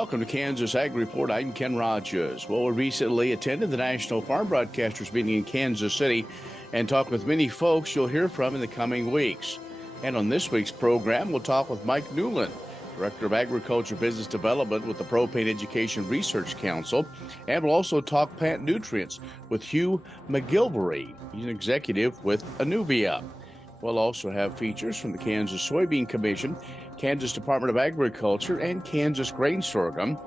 Welcome to Kansas Ag Report. I'm Ken Rogers. Well, we recently attended the National Farm Broadcasters meeting in Kansas City and talked with many folks you'll hear from in the coming weeks. And on this week's program, we'll talk with Mike Newland, Director of Agriculture Business Development with the Propane Education Research Council. And we'll also talk plant nutrients with Hugh MacGillivray. He's an executive with Anuvia. We'll also have features from the Kansas Soybean Commission, Kansas Department of Agriculture, and Kansas Grain Sorghum,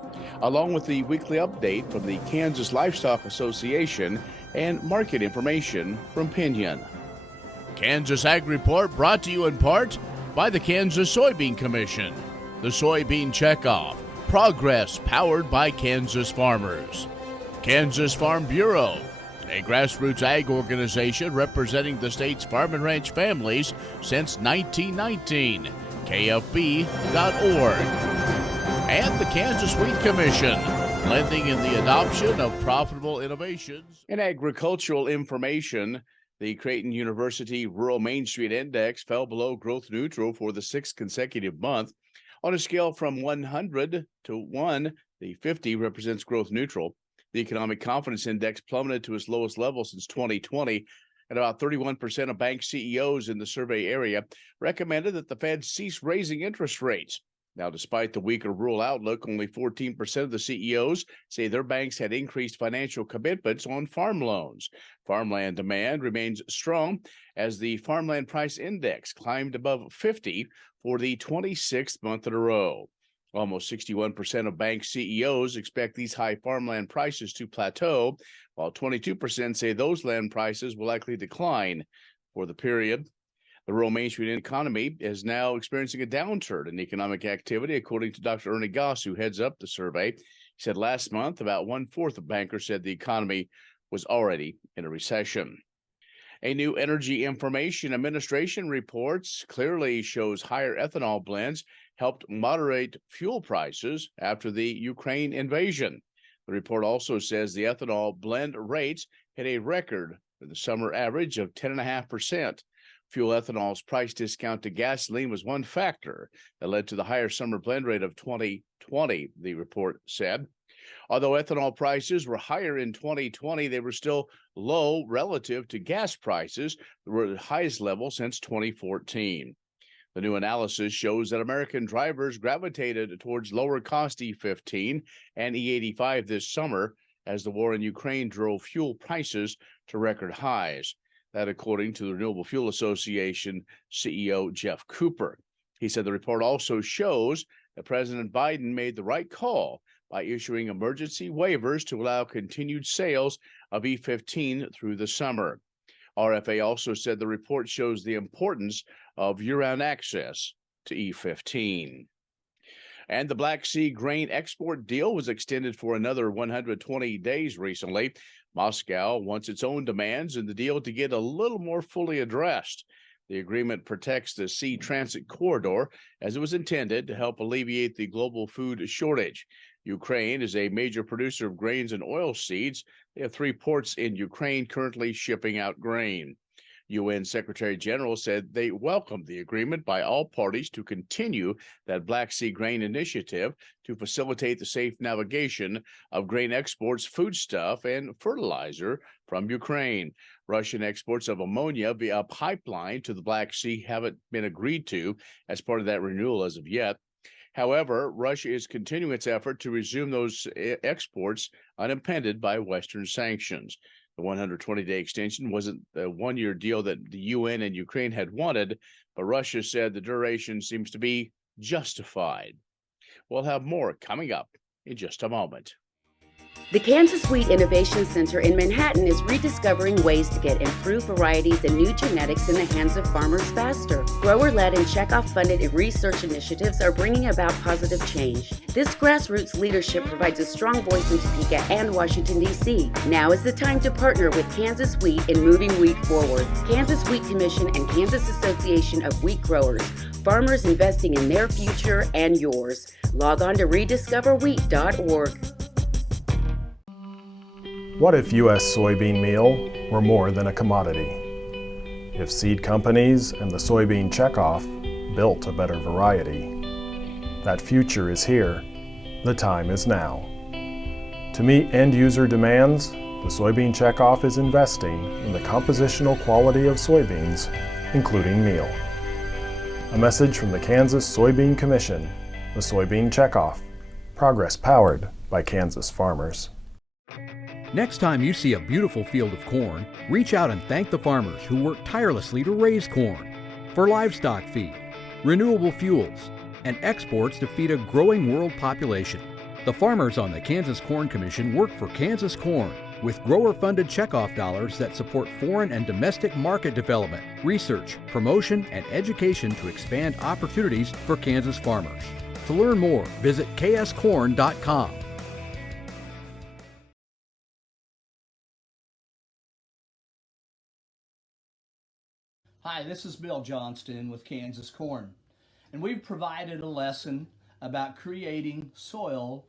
along with the weekly update from the Kansas Livestock Association and market information from Pinion. Kansas Ag Report brought to you in part by the Kansas Soybean Commission, the Soybean Checkoff, progress powered by Kansas farmers, Kansas Farm Bureau, a grassroots ag organization representing the state's farm and ranch families since 1919, KFB.org, and the Kansas Wheat Commission, lending in the adoption of profitable innovations. In agricultural information, the Creighton University Rural Main Street Index fell below growth neutral for the sixth consecutive month. On a scale from 100 to 1, the 50 represents growth neutral. The Economic Confidence Index plummeted to its lowest level since 2020, and about 31% of bank CEOs in the survey area recommended that the Fed cease raising interest rates. Now, despite the weaker rural outlook, only 14% of the CEOs say their banks had increased financial commitments on farm loans. Farmland demand remains strong as the Farmland Price Index climbed above 50 for the 26th month in a row. Almost 61% of bank CEOs expect these high farmland prices to plateau, while 22% say those land prices will likely decline for the period. The rural Main Street economy is now experiencing a downturn in economic activity, according to Dr. Ernie Goss, who heads up the survey. He said last month about 1/4 of bankers said the economy was already in a recession. A new Energy Information Administration reports clearly shows higher ethanol blends helped moderate fuel prices after the Ukraine invasion. The report also says the ethanol blend rates hit a record for the summer average of 10.5%. Fuel ethanol's price discount to gasoline was one factor that led to the higher summer blend rate of 2020, the report said. Although ethanol prices were higher in 2020, they were still low relative to gas prices that were at the highest level since 2014. The new analysis shows that American drivers gravitated towards lower-cost E15 and E85 this summer as the war in Ukraine drove fuel prices to record highs. That according to the Renewable Fuel Association CEO Jeff Cooper. He said the report also shows that President Biden made the right call by issuing emergency waivers to allow continued sales of E15 through the summer. RFA also said the report shows the importance of year-round access to E15. And the Black Sea grain export deal was extended for another 120 days recently. Moscow wants its own demands in the deal to get a little more fully addressed. The agreement protects the sea transit corridor as it was intended to help alleviate the global food shortage. Ukraine is a major producer of grains and oilseeds. They have 3 ports in Ukraine currently shipping out grain. UN Secretary General said they welcomed the agreement by all parties to continue that Black Sea Grain Initiative to facilitate the safe navigation of grain exports, foodstuff, and fertilizer from Ukraine. Russian exports of ammonia via a pipeline to the Black Sea haven't been agreed to as part of that renewal as of yet. However, Russia is continuing its effort to resume those exports unimpeded by Western sanctions. The 120-day extension wasn't the one-year deal that the UN and Ukraine had wanted, but Russia said the duration seems to be justified. We'll have more coming up in just a moment. The Kansas Wheat Innovation Center in Manhattan is rediscovering ways to get improved varieties and new genetics in the hands of farmers faster. Grower-led and checkoff-funded research initiatives are bringing about positive change. This grassroots leadership provides a strong voice in Topeka and Washington, D.C. Now is the time to partner with Kansas Wheat in moving wheat forward. Kansas Wheat Commission and Kansas Association of Wheat Growers. Farmers investing in their future and yours. Log on to rediscoverwheat.org. What if U.S. soybean meal were more than a commodity? If seed companies and the soybean checkoff built a better variety? That future is here, The time is now. To meet end-user demands, the Soybean Checkoff is investing in the compositional quality of soybeans, including meal. A message from the Kansas Soybean Commission, the Soybean Checkoff, progress powered by Kansas farmers. Next time you see a beautiful field of corn, reach out and thank the farmers who work tirelessly to raise corn for livestock feed, renewable fuels, and exports to feed a growing world population. The farmers on the Kansas Corn Commission work for Kansas corn with grower-funded checkoff dollars that support foreign and domestic market development, research, promotion, and education to expand opportunities for Kansas farmers. To learn more, visit kscorn.com. Hi, this is Bill Johnston with Kansas Corn, and we've provided a lesson about creating soil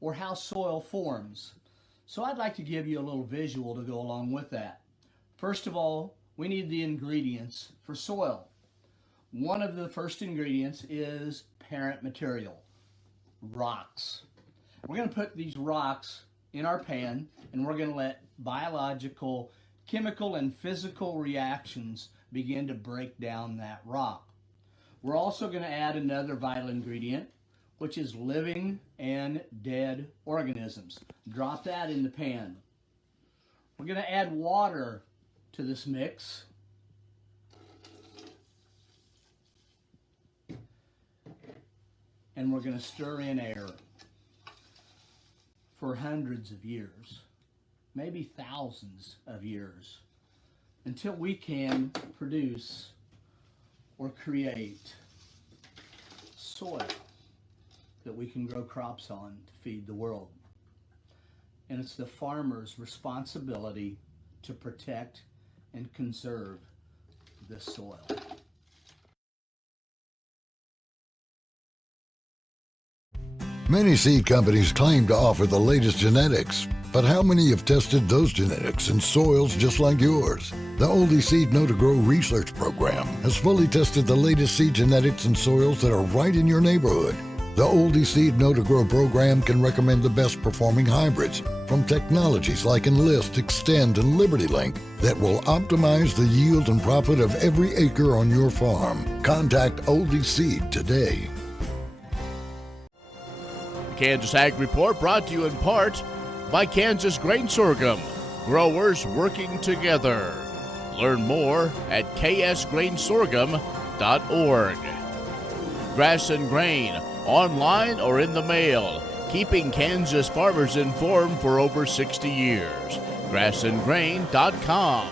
or how soil forms. So I'd like to give you a little visual to go along with that. First of all, we need the ingredients for soil. One of the first ingredients is parent material, rocks. We're going to put these rocks in our pan, and we're going to let biological, chemical, and physical reactions begin to break down that rock. We're also going to add another vital ingredient, which is living and dead organisms. Drop that in the pan. We're going to add water to this mix. And we're going to stir in air for hundreds of years, maybe thousands of years, until we can produce or create soil that we can grow crops on to feed the world. And it's the farmer's responsibility to protect and conserve this soil. Many seed companies claim to offer the latest genetics, but how many have tested those genetics in soils just like yours? The Oldie Seed Know to Grow research program has fully tested the latest seed genetics in soils that are right in your neighborhood. The Oldie Seed Know to Grow program can recommend the best performing hybrids from technologies like Enlist, Extend, and Liberty Link that will optimize the yield and profit of every acre on your farm. Contact Oldie Seed today. The Kansas Ag Report brought to you in part by Kansas Grain Sorghum, growers working together. Learn more at ksgrainsorghum.org. Grass and Grain, online or in the mail, keeping Kansas farmers informed for over 60 years. grassandgrain.com.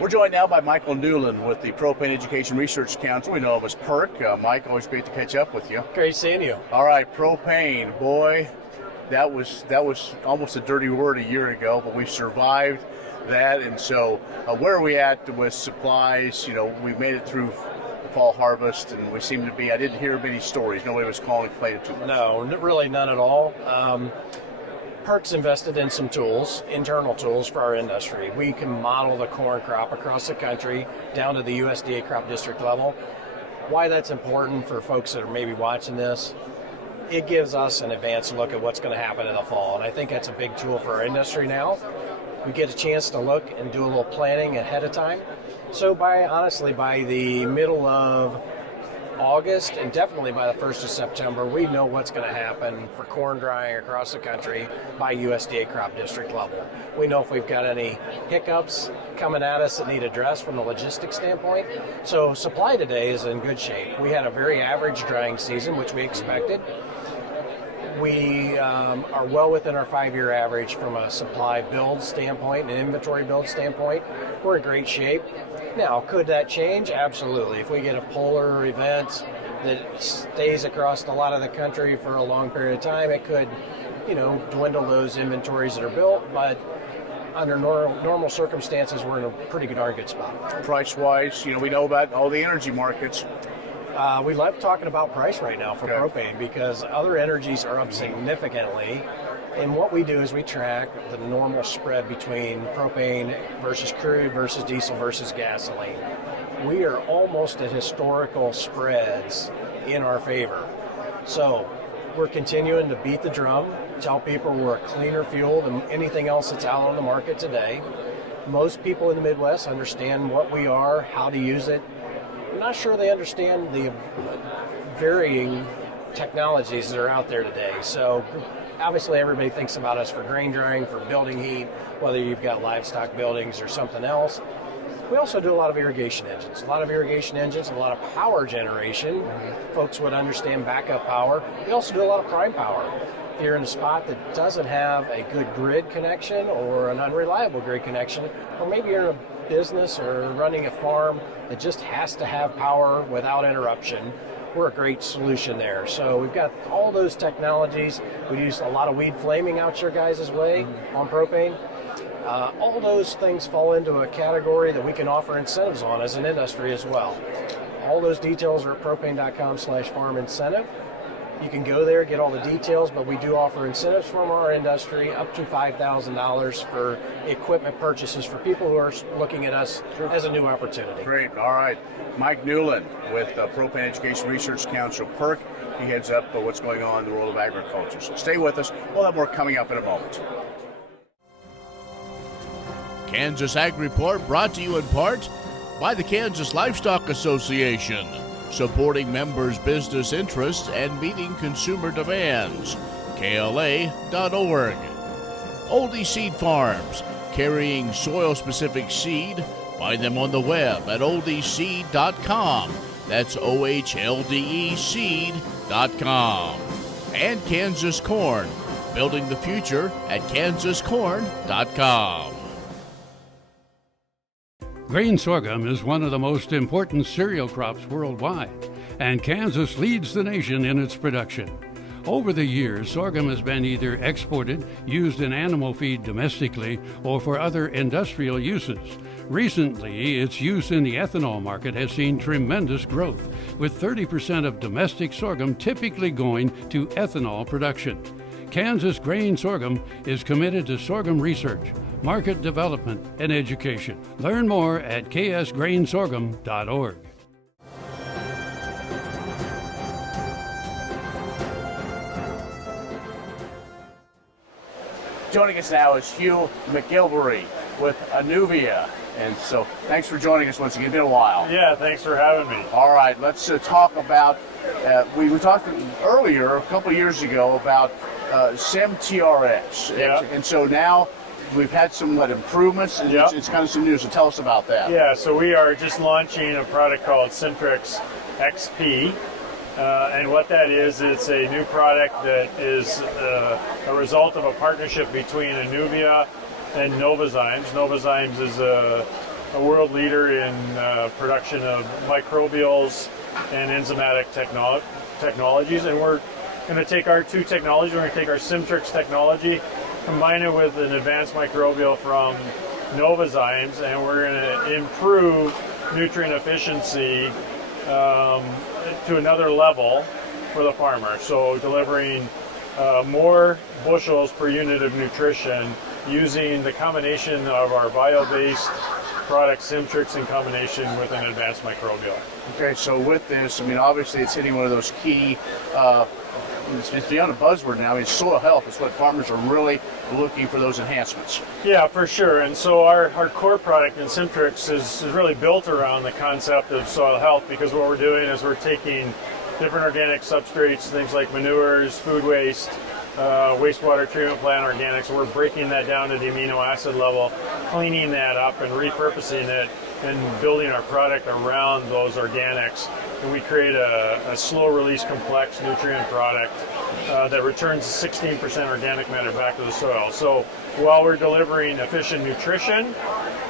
We're joined now by Michael Newland with the Propane Education Research Council. We know him as PERC. Mike, always great to catch up with you. Great seeing you. All right, propane, boy, that was almost a dirty word a year ago, but we survived that. And so where are we at with supplies? You know, we've made it through the fall harvest, and we seem to be, I didn't hear many stories. Nobody was calling and complaining too much. No, really none at all. PERC's invested in some tools, internal tools for our industry. We can model the corn crop across the country down to the USDA crop district level. Why that's important for folks that are maybe watching this, it gives us an advanced look at what's going to happen in the fall. And I think that's a big tool for our industry now. We get a chance to look and do a little planning ahead of time. So honestly, by the middle of August and definitely by the 1st of September, we know what's going to happen for corn drying across the country by USDA crop district level. We know if we've got any hiccups coming at us that need addressed from a logistics standpoint. So supply today is in good shape. We had a very average drying season, which we expected. We are well within our 5-year average from a supply build standpoint and inventory build standpoint. We're in great shape. Now, could that change? Absolutely. If we get a polar event that stays across a lot of the country for a long period of time, it could, dwindle those inventories that are built. But under normal circumstances, we're in a pretty darn good spot. Price-wise, we know about all the energy markets. We love talking about price right now for propane because other energies are up significantly. And what we do is we track the normal spread between propane versus crude versus diesel versus gasoline. We are almost at historical spreads in our favor. So we're continuing to beat the drum, tell people we're a cleaner fuel than anything else that's out on the market today. Most people in the Midwest understand what we are, how to use it. I'm not sure they understand the varying technologies that are out there today. So obviously everybody thinks about us for grain drying, for building heat, whether you've got livestock buildings or something else. We also do a lot of irrigation engines, a lot of power generation. Folks would understand backup power. We also do a lot of prime power. If you're in a spot that doesn't have a good grid connection or an unreliable grid connection, or maybe you're in a business or running a farm that just has to have power without interruption, we're a great solution there. So we've got all those technologies. We use a lot of weed flaming out your guys' way on propane. All those things fall into a category that we can offer incentives on as an industry as well. All those details are at propane.com/farm incentive. You can go there, get all the details, but we do offer incentives from our industry up to $5,000 for equipment purchases for people who are looking at us as a new opportunity. Great. All right. Mike Newland with Propane Education Research Council, PERC. He heads up what's going on in the world of agriculture. So stay with us. We'll have more coming up in a moment. Kansas Ag Report brought to you in part by the Kansas Livestock Association, supporting members' business interests and meeting consumer demands. KLA.org. Oldie Seed Farms, carrying soil-specific seed. Find them on the web at oldieseed.com. That's OHLDE seed.com. And Kansas Corn, building the future at kansascorn.com. Grain sorghum is one of the most important cereal crops worldwide, and Kansas leads the nation in its production. Over the years, sorghum has been either exported, used in animal feed domestically, or for other industrial uses. Recently, its use in the ethanol market has seen tremendous growth, with 30% of domestic sorghum typically going to ethanol production. Kansas Grain Sorghum is committed to sorghum research, market development, and education. Learn more at ksgrainsorghum.org. Joining us now is Hugh MacGillivray with Anuvia. And so thanks for joining us once again. It's been a while. Yeah, thanks for having me. All right, let's talk about, we were talking earlier, a couple of years ago, about SIM-TRX. Yeah. And so now we've had some improvements, and it's kind of some news. So tell us about that. Yeah, so we are just launching a product called Simtrix XP. And what that is, it's a new product that is a result of a partnership between Anuvia and Novozymes. Novozymes is a world leader in production of microbials and enzymatic technologies. And we're going to take our two technologies. We're going to take our Simtrix technology, combine it with an advanced microbial from Novozymes, and we're going to improve nutrient efficiency to another level for the farmer. So delivering more bushels per unit of nutrition using the combination of our bio-based product Simtrix in combination with an advanced microbial. Okay, so with this, I mean, obviously it's hitting one of those key, it's beyond a buzzword now. I mean, soil health is what farmers are really looking for, those enhancements. Yeah, for sure. And so our core product in Simtrix is really built around the concept of soil health, because what we're doing is we're taking different organic substrates, things like manures, food waste, wastewater treatment plant organics. We're breaking that down to the amino acid level, cleaning that up and repurposing it and building our product around those organics. And we create a slow release complex nutrient product that returns 16% organic matter back to the soil. So while we're delivering efficient nutrition,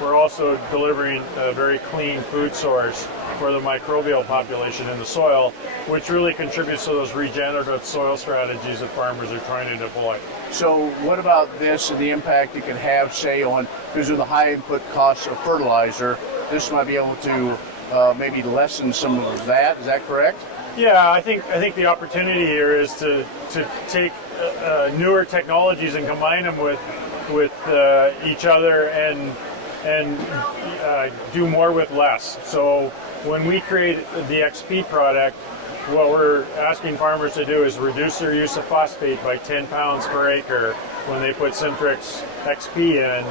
we're also delivering a very clean food source for the microbial population in the soil, which really contributes to those regenerative soil strategies that farmers are trying to deploy. So what about this and the impact it can have, say, on, because of the high input costs of fertilizer, this might be able to maybe lessen some of that, is that correct? Yeah, I think the opportunity here is to take newer technologies and combine them with each other and do more with less. So when we create the XP product, what we're asking farmers to do is reduce their use of phosphate by 10 pounds per acre when they put Simtrix XP in,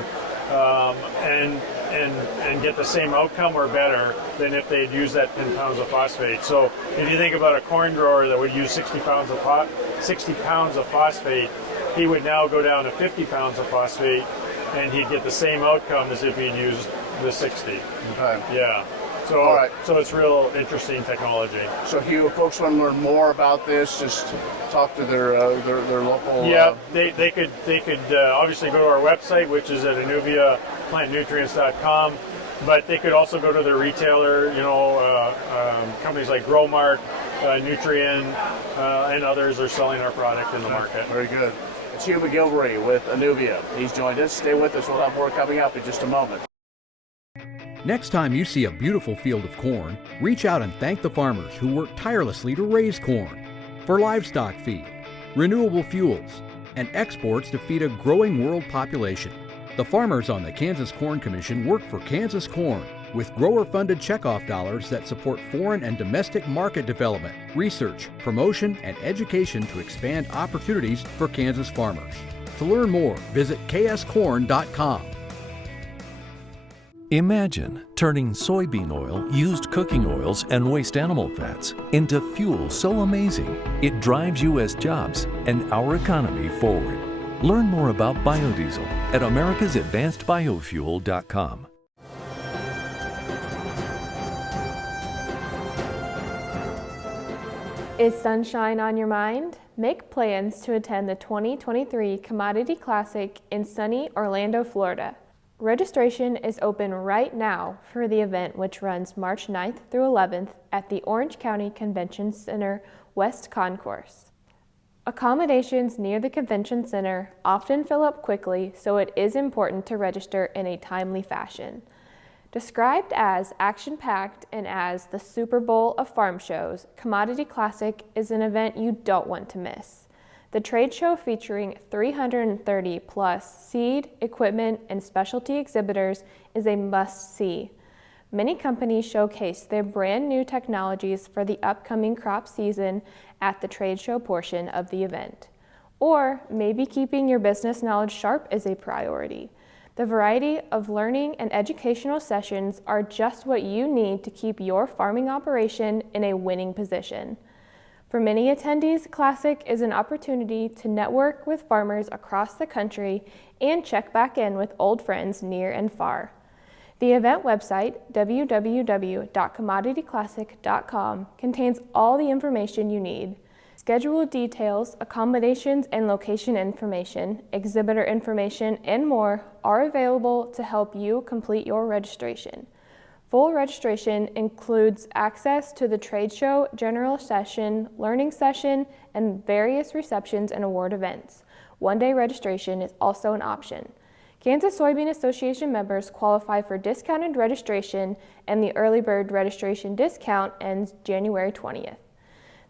and get the same outcome or better than if they'd use that 10 pounds of phosphate. So if you think about a corn grower that would use 60 pounds of phosphate, he would now go down to 50 pounds of phosphate, and he'd get the same outcome as if he'd used the 60. Okay. Yeah. So, all right. So it's real interesting technology. So Hugh, if folks want to learn more about this, just talk to their local. Yeah, they could obviously go to our website, which is at anuviaplantnutrients.com. But they could also go to their retailer, companies like Growmark, Nutrien, and others are selling our product in the market. Very good. It's Hugh MacGillivray with Anuvia. He's joined us. Stay with us. We'll have more coming up in just a moment. Next time you see a beautiful field of corn, reach out and thank the farmers who work tirelessly to raise corn for livestock feed, renewable fuels, and exports to feed a growing world population. The farmers on the Kansas Corn Commission work for Kansas Corn with grower-funded checkoff dollars that support foreign and domestic market development, research, promotion, and education to expand opportunities for Kansas farmers. To learn more, visit kscorn.com. Imagine turning soybean oil, used cooking oils, and waste animal fats into fuel so amazing it drives U.S. jobs and our economy forward. Learn more about biodiesel at americasadvancedbiofuel.com. Is sunshine on your mind? Make plans to attend the 2023 Commodity Classic in sunny Orlando, Florida. Registration is open right now for the event, which runs March 9th through 11th at the Orange County Convention Center West Concourse. Accommodations near the Convention Center often fill up quickly, so it is important to register in a timely fashion. Described as action-packed and as the Super Bowl of farm shows, Commodity Classic is an event you don't want to miss. The trade show, featuring 330 plus seed, equipment, and specialty exhibitors, is a must-see. Many companies showcase their brand new technologies for the upcoming crop season at the trade show portion of the event. Or maybe keeping your business knowledge sharp is a priority. The variety of learning and educational sessions are just what you need to keep your farming operation in a winning position. For many attendees, Classic is an opportunity to network with farmers across the country and check back in with old friends near and far. The event website, www.commodityclassic.com, contains all the information you need. Schedule details, accommodations and location information, exhibitor information, and more are available to help you complete your registration. Full registration includes access to the trade show, general session, learning session, and various receptions and award events. One-day registration is also an option. Kansas Soybean Association members qualify for discounted registration, and the early bird registration discount ends January 20th.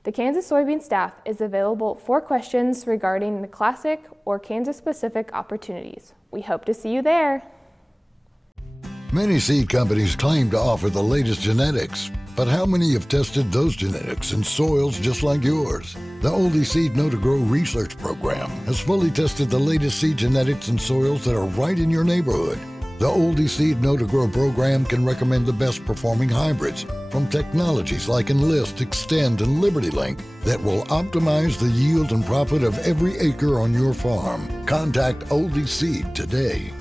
The Kansas Soybean staff is available for questions regarding the Classic or Kansas-specific opportunities. We hope to see you there. Many seed companies claim to offer the latest genetics, but how many have tested those genetics in soils just like yours? The Oldie Seed Know to Grow research program has fully tested the latest seed genetics in soils that are right in your neighborhood. The Oldie Seed Know to Grow program can recommend the best performing hybrids from technologies like Enlist, Extend, and LibertyLink that will optimize the yield and profit of every acre on your farm. Contact Oldie Seed today.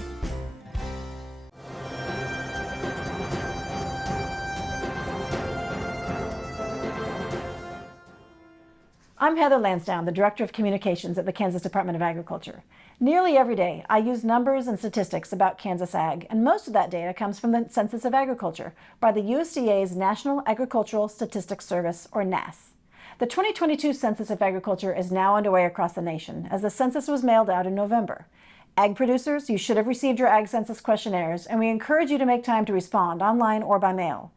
I'm Heather Lansdowne, the Director of Communications at the Kansas Department of Agriculture. Nearly every day, I use numbers and statistics about Kansas ag, and most of that data comes from the Census of Agriculture by the USDA's National Agricultural Statistics Service, or NASS. The 2022 Census of Agriculture is now underway across the nation, as the census was mailed out in November. Ag producers, you should have received your Ag Census questionnaires, and we encourage you to make time to respond online or by mail.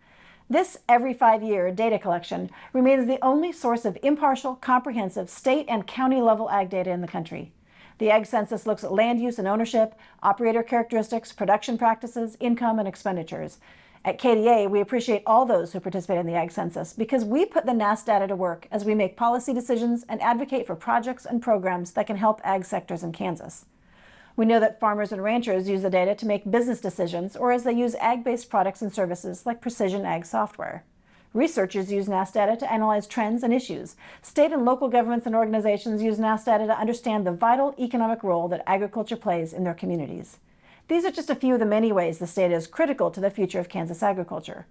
This every 5-year data collection remains the only source of impartial, comprehensive state and county level ag data in the country. The Ag Census looks at land use and ownership, operator characteristics, production practices, income, and expenditures. At KDA, we appreciate all those who participate in the Ag Census because we put the NASS data to work as we make policy decisions and advocate for projects and programs that can help ag sectors in Kansas. We know that farmers and ranchers use the data to make business decisions or as they use ag-based products and services like precision ag software. Researchers use NASS data to analyze trends and issues. State and local governments and organizations use NASS data to understand the vital economic role that agriculture plays in their communities. These are just a few of the many ways this data is critical to the future of Kansas agriculture.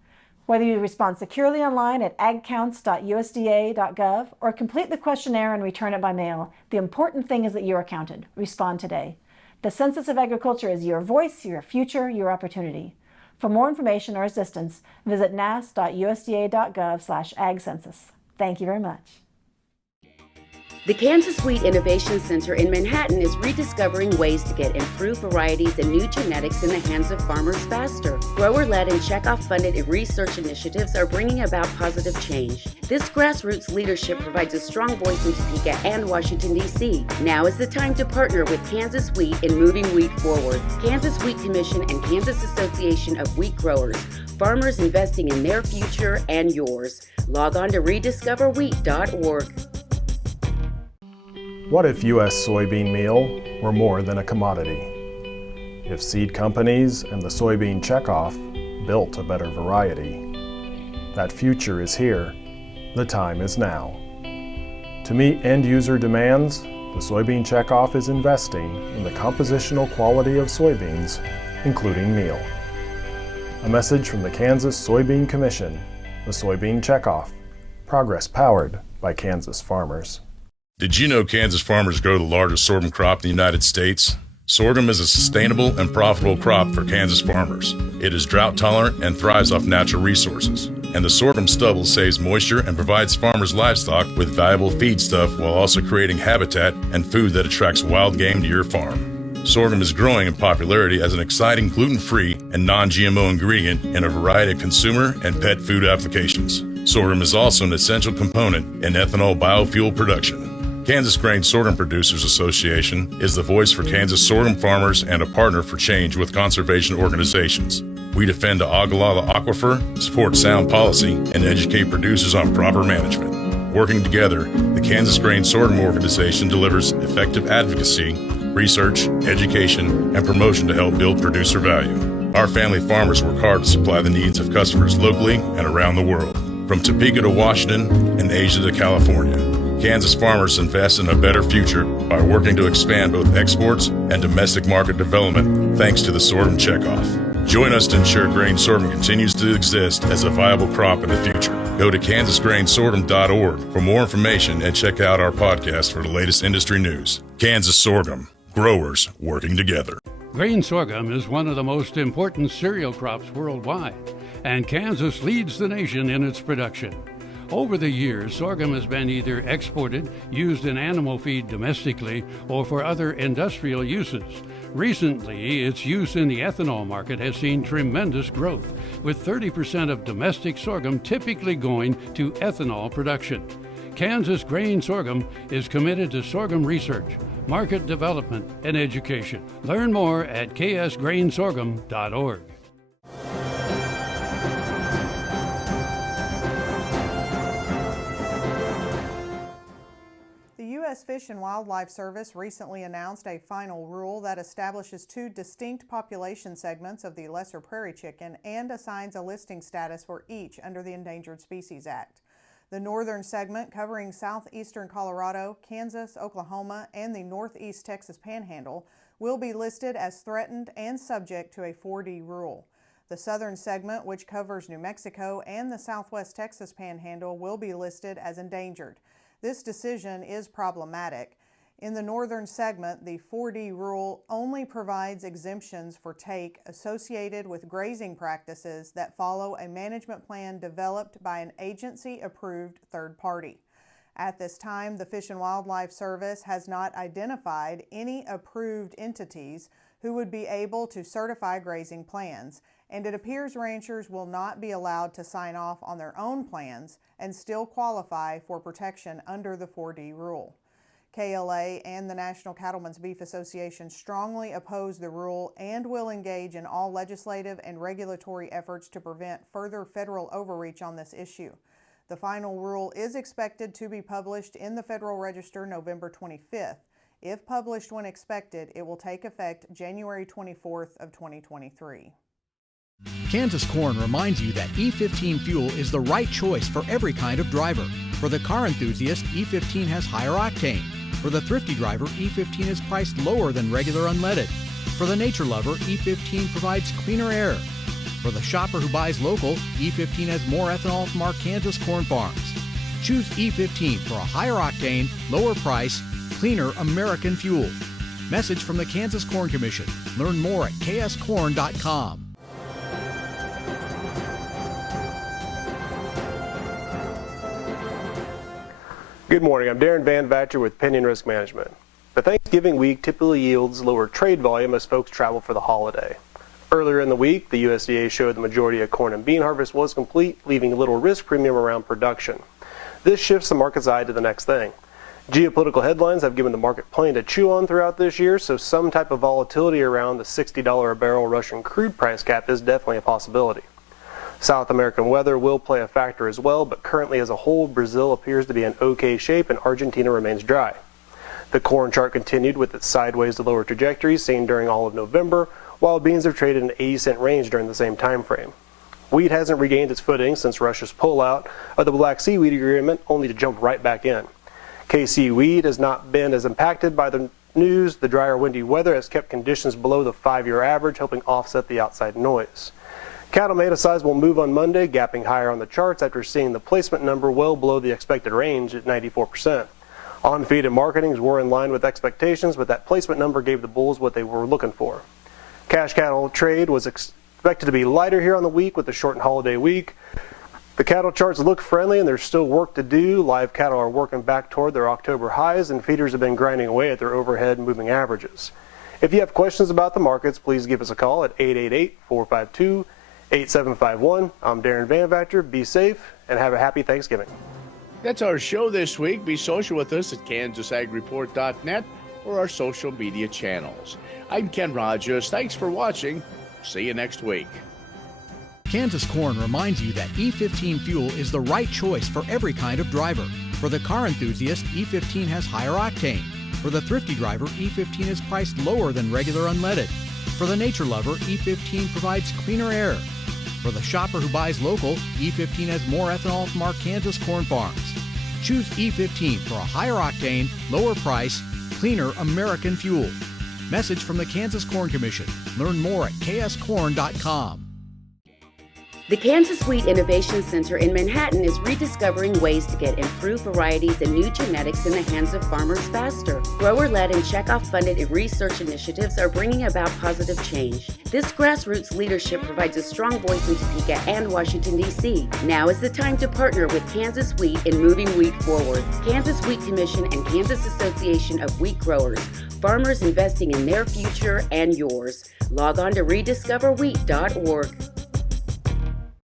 Whether you respond securely online at agcounts.usda.gov or complete the questionnaire and return it by mail, the important thing is that you are counted. Respond today. The Census of Agriculture is your voice, your future, your opportunity. For more information or assistance, visit nas.usda.gov/agcensus. Thank you very much. The Kansas Wheat Innovation Center in Manhattan is rediscovering ways to get improved varieties and new genetics in the hands of farmers faster. Grower-led and checkoff-funded research initiatives are bringing about positive change. This grassroots leadership provides a strong voice in Topeka and Washington, D.C. Now is the time to partner with Kansas Wheat in moving wheat forward. Kansas Wheat Commission and Kansas Association of Wheat Growers. Farmers investing in their future and yours. Log on to rediscoverwheat.org. What if U.S. soybean meal were more than a commodity? If seed companies and the soybean checkoff built a better variety? That future is here. The time is now. To meet end-user demands, the soybean checkoff is investing in the compositional quality of soybeans, including meal. A message from the Kansas Soybean Commission, the soybean checkoff. Progress powered by Kansas farmers. Did you know Kansas farmers grow the largest sorghum crop in the United States? Sorghum is a sustainable and profitable crop for Kansas farmers. It is drought tolerant and thrives off natural resources. And the sorghum stubble saves moisture and provides farmers' livestock with valuable feedstuff while also creating habitat and food that attracts wild game to your farm. Sorghum is growing in popularity as an exciting gluten-free and non-GMO ingredient in a variety of consumer and pet food applications. Sorghum is also an essential component in ethanol biofuel production. Kansas Grain Sorghum Producers Association is the voice for Kansas sorghum farmers and a partner for change with conservation organizations. We defend the Ogallala Aquifer, support sound policy, and educate producers on proper management. Working together, the Kansas Grain Sorghum Organization delivers effective advocacy, research, education, and promotion to help build producer value. Our family farmers work hard to supply the needs of customers locally and around the world, from Topeka to Washington and Asia to California. Kansas farmers invest in a better future by working to expand both exports and domestic market development thanks to the sorghum checkoff. Join us to ensure grain sorghum continues to exist as a viable crop in the future. Go to kansasgrainsorghum.org for more information and check out our podcast for the latest industry news. Kansas Sorghum, growers working together. Grain sorghum is one of the most important cereal crops worldwide, and Kansas leads the nation in its production. Over the years, sorghum has been either exported, used in animal feed domestically, or for other industrial uses. Recently, its use in the ethanol market has seen tremendous growth, with 30% of domestic sorghum typically going to ethanol production. Kansas Grain Sorghum is committed to sorghum research, market development, and education. Learn more at ksgrainsorghum.org. The U.S. Fish and Wildlife Service recently announced a final rule that establishes two distinct population segments of the lesser prairie chicken and assigns a listing status for each under the Endangered Species Act. The northern segment, covering southeastern Colorado, Kansas, Oklahoma, and the northeast Texas Panhandle, will be listed as threatened and subject to a 4D rule. The southern segment, which covers New Mexico and the southwest Texas Panhandle, will be listed as endangered. This decision is problematic. In the northern segment, the 4D rule only provides exemptions for take associated with grazing practices that follow a management plan developed by an agency-approved third party. At this time, the Fish and Wildlife Service has not identified any approved entities who would be able to certify grazing plans, and it appears ranchers will not be allowed to sign off on their own plans and still qualify for protection under the 4D rule. KLA and the National Cattlemen's Beef Association strongly oppose the rule and will engage in all legislative and regulatory efforts to prevent further federal overreach on this issue. The final rule is expected to be published in the Federal Register November 25th. If published when expected, it will take effect January 24th of 2023. Kansas Corn reminds you that E15 fuel is the right choice for every kind of driver. For the car enthusiast, E15 has higher octane. For the thrifty driver, E15 is priced lower than regular unleaded. For the nature lover, E15 provides cleaner air. For the shopper who buys local, E15 has more ethanol from our Kansas corn farms. Choose E15 for a higher octane, lower price, cleaner American fuel. Message from the Kansas Corn Commission. Learn more at kscorn.com. Good morning, I'm Darren Van Vatcher with Pinion Risk Management. The Thanksgiving week typically yields lower trade volume as folks travel for the holiday. Earlier in the week, the USDA showed the majority of corn and bean harvest was complete, leaving little risk premium around production. This shifts the market's eye to the next thing. Geopolitical headlines have given the market plenty to chew on throughout this year, so some type of volatility around the $60 a barrel Russian crude price cap is definitely a possibility. South American weather will play a factor as well, but currently as a whole, Brazil appears to be in okay shape and Argentina remains dry. The corn chart continued with its sideways to lower trajectory seen during all of November, while beans have traded in an 80-cent range during the same time frame. Wheat hasn't regained its footing since Russia's pullout of the Black Sea wheat agreement, only to jump right back in. KC wheat has not been as impacted by the news. The drier, windy weather has kept conditions below the 5-year average, helping offset the outside noise. Cattle made a sizable move on Monday, gapping higher on the charts after seeing the placement number well below the expected range at 94%. On-feed and marketings were in line with expectations, but that placement number gave the bulls what they were looking for. Cash cattle trade was expected to be lighter here on the week with the shortened holiday week. The cattle charts look friendly and there's still work to do. Live cattle are working back toward their October highs and feeders have been grinding away at their overhead moving averages. If you have questions about the markets, please give us a call at 888-452-8751. I'm Darren Van Vatcher. Be safe and have a happy Thanksgiving. That's our show this week. Be social with us at KansasAgReport.net or our social media channels. I'm Ken Rogers. Thanks for watching. See you next week. Kansas Corn reminds you that E15 fuel is the right choice for every kind of driver. For the car enthusiast, E15 has higher octane. For the thrifty driver, E15 is priced lower than regular unleaded. For the nature lover, E15 provides cleaner air. For the shopper who buys local, E15 has more ethanol from our Kansas corn farms. Choose E15 for a higher octane, lower price, cleaner American fuel. Message from the Kansas Corn Commission. Learn more at kscorn.com. The Kansas Wheat Innovation Center in Manhattan is rediscovering ways to get improved varieties and new genetics in the hands of farmers faster. Grower-led and checkoff-funded research initiatives are bringing about positive change. This grassroots leadership provides a strong voice in Topeka and Washington, D.C. Now is the time to partner with Kansas Wheat in moving wheat forward. Kansas Wheat Commission and Kansas Association of Wheat Growers. Farmers investing in their future and yours. Log on to rediscoverwheat.org.